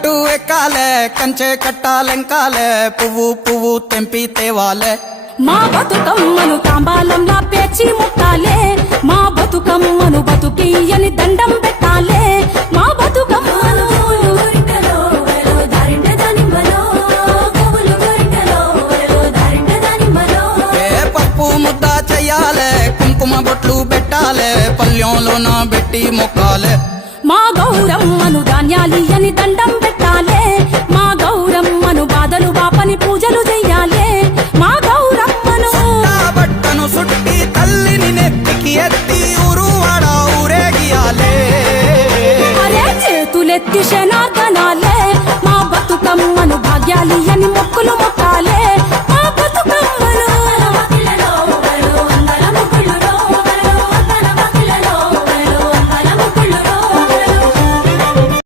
గట్టు ఎక్కాలే కంచె కట్టాలెంకాలే పువ్వు పువ్వు తెంపి తేవాలే మా బతుకమ్మను తాంబాలంలా పేర్చి ముట్టాలే మా బతుకమ్మను బతుకియ్యని దండం పెట్టాలే మా బతుకమ్మను పప్పు ముద్ద చెయ్యాలే కుంకుమ బొట్లు పెట్టాలే పల్లెంలోన పెట్టి మొక్కాలే మా గౌరమ్మను ధాన్యాలియ్యని దండం పెట్టాలే మా గౌరమ్మను బాధలు బాపని పూజలు చెయ్యాలే మా గౌరమ్మను బట్టను సుట్టి తల్లిని నెత్తికి ఎత్తి ఊరువాడ ఊరేగియాలే అరే చేతులెత్తి శనార్దనాలే మా బతుకమ్మను భాగ్యాలియ్యని మొక్కులు మొక్క